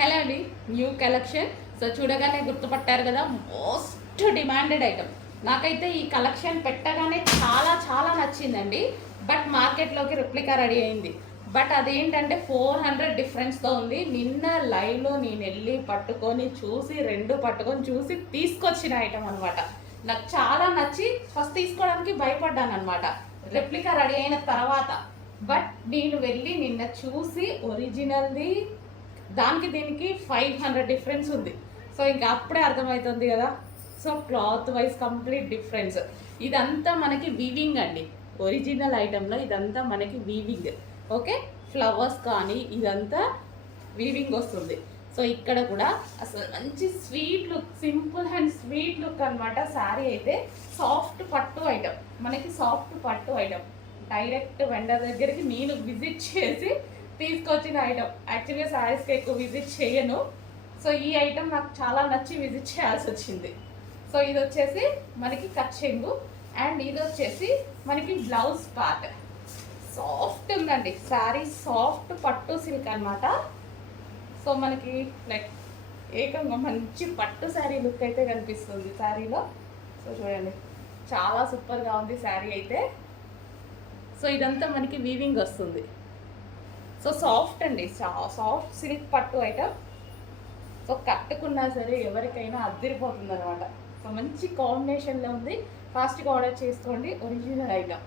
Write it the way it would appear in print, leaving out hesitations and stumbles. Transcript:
Hello అండి, new collection. So చూడగానే గుర్తుపట్టారు కదా, మోస్ట్ డిమాండెడ్ ఐటమ్. నాకైతే ఈ కలెక్షన్ పెట్టగానే చాలా చాలా నచ్చిందండి. బట్ మార్కెట్లోకి రెప్లికా రెడీ అయింది. బట్ అదేంటంటే 400 డిఫరెన్స్తో ఉంది. నిన్న లైవ్లో నేను వెళ్ళి పట్టుకొని చూసి పట్టుకొని చూసి తీసుకొచ్చిన ఐటమ్ అనమాట. నాకు చాలా నచ్చి ఫస్ట్ తీసుకోవడానికి భయపడ్డాను అనమాట, రెప్లికా రెడీ అయిన తర్వాత. బట్ నేను వెళ్ళి నిన్న చూసి ఒరిజినల్ది దానికి దీనికి 500 డిఫరెన్స్ ఉంది. సో ఇంకా అప్పుడే అర్థమవుతుంది కదా. So cloth wise complete difference. ఇదంతా మనకి వీవింగ్ అండి. ఒరిజినల్ ఐటెంలో ఇదంతా మనకి వీవింగ్. ఓకే, ఫ్లవర్స్ కానీ ఇదంతా వీవింగ్ వస్తుంది. సో ఇక్కడ కూడా అసలు మంచి sweet look, simple and sweet look అనమాట. శారీ అయితే సాఫ్ట్ పట్టు ఐటమ్, మనకి సాఫ్ట్ పట్టు ఐటమ్. డైరెక్ట్ వెండర్ దగ్గరికి నేను విజిట్ చేసి తీసుకొచ్చిన ఐటమ్. యాక్చువల్గా శారీస్కి ఎక్కువ విజిట్ చేయను. సో ఈ ఐటమ్ నాకు చాలా నచ్చి విజిట్ చేయాల్సి వచ్చింది. సో ఇది వచ్చేసి మనకి కట్ చెంగు అండ్ ఇది వచ్చేసి మనకి బ్లౌజ్ పార్ట్. సాఫ్ట్ ఉందండి శారీ, సాఫ్ట్ పట్టు సిల్క్ అనమాట. సో మనకి లైక్ ఏకంగా మంచి పట్టు శారీ లుక్ అయితే కనిపిస్తుంది శారీలో. సో చూడండి, చాలా సూపర్గా ఉంది శారీ అయితే. సో ఇదంతా మనకి వీవింగ్ వస్తుంది. సో సాఫ్ట్ అండి, సాఫ్ట్ సిల్క్ పట్టు ఐటమ్. సో కట్టుకున్నా సరే ఎవరికైనా అద్దరిపోతుంది అనమాట. సో మంచి కాంబినేషన్లో ఉంది. ఫాస్ట్గా ఆర్డర్ చేసుకోండి, ఒరిజినల్ ఐటమ్.